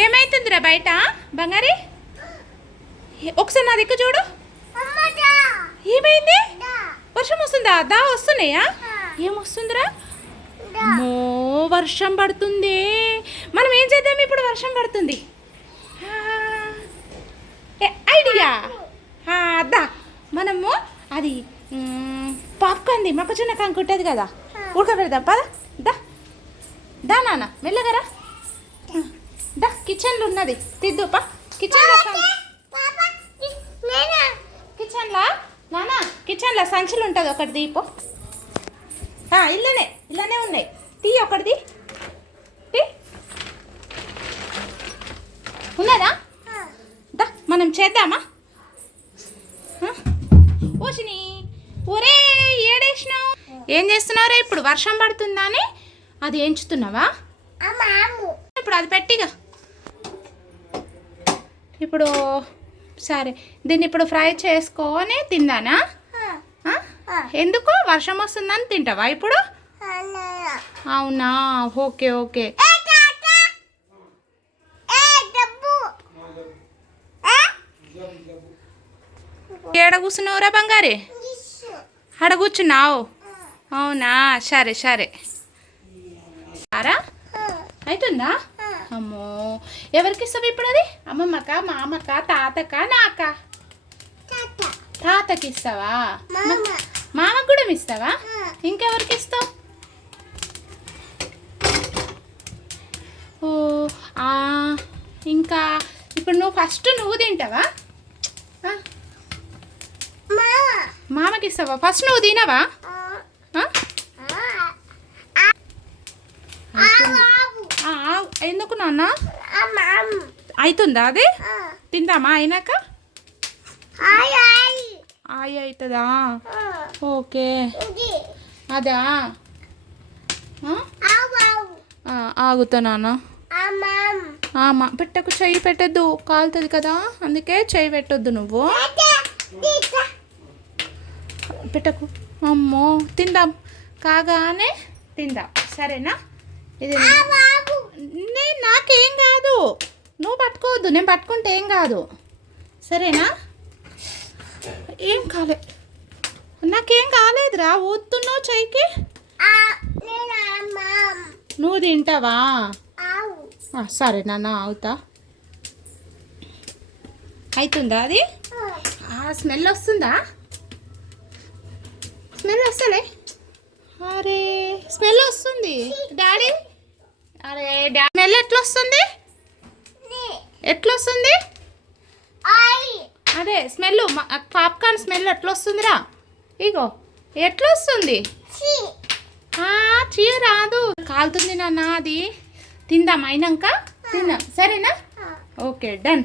ఏమైతుందిరా బయట? బంగారి? ఒకసారి నా దిక్కు చూడు. ఏమైంది? వర్షం వస్తుందా? దా వస్తున్నాయా? ఏమొస్తుందిరా మో వర్షం పడుతుంది. మనం ఏం చేద్దాం ఇప్పుడు? వర్షం పడుతుంది. ఐడియా? ఆ, దా. మనము అది పాప్కార్న్ది మొక్కజొన్న కంకు ఉంటుంది కదా. ఉడకబెడదాం. పద. దా. దా నాన్న. మెల్లగరా దా కిచెన్లో ఉన్నది. తిద్దు పా. కిచెన్లో కిచెన్లో నాన్న కిచెన్లో సంచులు ఉంటుంది ఒకటి దీపో ఇల్లనే ఇల్లనే ఉన్నాయి. తీ. ఒకటిది ఉన్నదా దా మనం చేద్దామా? ఓషిని ఒరే ఏడేసినావు? ఏం చేస్తున్నావురా ఇప్పుడు? వర్షం పడుతుందా అని? అది ఎంచుతున్నావా ఇప్పుడు అది పెట్టిగా. ఇప్పుడు సరే దీన్ని ఇప్పుడు ఫ్రై చేసుకొని తిందానా? ఎందుకు వర్షం వస్తుందని తింటావా ఇప్పుడు? అవునా? Okay okay. ఏడ కూర్చున్నావురా బంగారి? ఆడ కూర్చున్నావు? అవునా? సరే సరే. అరా అవుతుందా అమ్మో. ఎవరికి ఇస్తావు ఇప్పుడు అది అమ్మమ్మక మామక తాతక నాక? తాతకి ఇస్తావా? మామకు కూడా ఇస్తావా? ఇంకెవరికి ఇస్తావు? ఓ ఆ, ఇంకా ఇప్పుడు నువ్వు ఫస్ట్ నువ్వు తింటావా? మామకి ఇస్తావా? ఫస్ట్ నువ్వు తినవా? ఎందుకు నాన్న? అవుతుందా అది? తిందామా అయినాక? ఆయి అవుతుందా ఓకే. అదా? ఆగుతా నాన్న. ఆమా పెట్టకు చెయ్యి పెట్టద్దు. కాలుతుంది కదా అందుకే చెయ్యి పెట్టొద్దు నువ్వు. పెట్టకు. అమ్మో తిందాం. కాగానే తిందాం. సరేనా? ఇది నువ్వు పట్టుకోవద్దు నేను పట్టుకుంటే ఏం కాదు. సరేనా? ఏం కాలే. నాకేం కాలేదురా ఊతున్నావు చెయ్యికి? నువ్వు తింటావా? సరే నాన్న అవుతా అవుతుందా అది? స్మెల్ వస్తుందా? స్మెల్ వస్తలే. అరే స్మెల్ వస్తుంది. డాడీ? అరే డా స్మెల్ ఎట్లా వస్తుంది? ఎట్లా వస్తుంది అదే స్మెల్ పాప్కార్న్ స్మెల్ ఎట్లా వస్తుందిరా ఇగో ఎట్లా వస్తుంది చీ రాదు. కాలుతుంది నాన్న అది. తిందాం అయినాక? తిందాం. సరేనా? Okay done.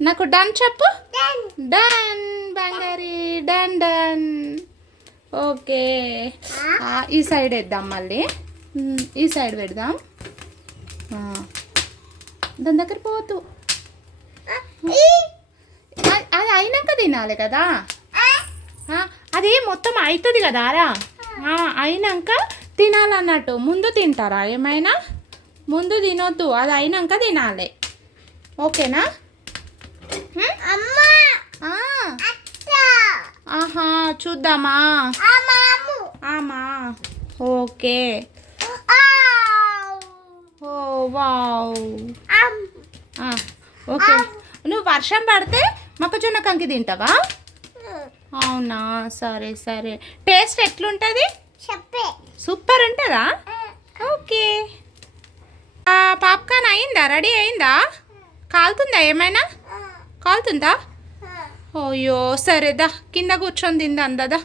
నాకు డన్ చెప్పు? డన్. బంగారి డన్ డన్. ఓకే. ఈ సైడ్ వేద్దాం మళ్ళీ. ఈ సైడ్ పెడదాం. దాని దగ్గర పోవద్దు. అది అయినాక తినాలి కదా. అది మొత్తం అవుతుంది కదా రా అయినాక తినాలన్నట్టు. ముందు తింటారా ఏమైనా? ముందు తినొద్దు. అది అయినాక తినాలి. ఓకేనా? ఆహా చూద్దామా? ఆమా ఓకే. వావ్ ఓకే నువ్వు వర్షం పడితే మొక్కజొన్న కంకి తింటావా? అవునా? సరే సరే. టేస్ట్ ఎట్లుంటుంది? చెప్పే. సూపర్ ఉంటుందా? ఓకే పాప్కార్న్ అయిందా? రెడీ అయిందా? కాలుతుందా ఏమైనా? కాలుతుందా? అయ్యో సరే దా కింద కూర్చొని తిందా అందదా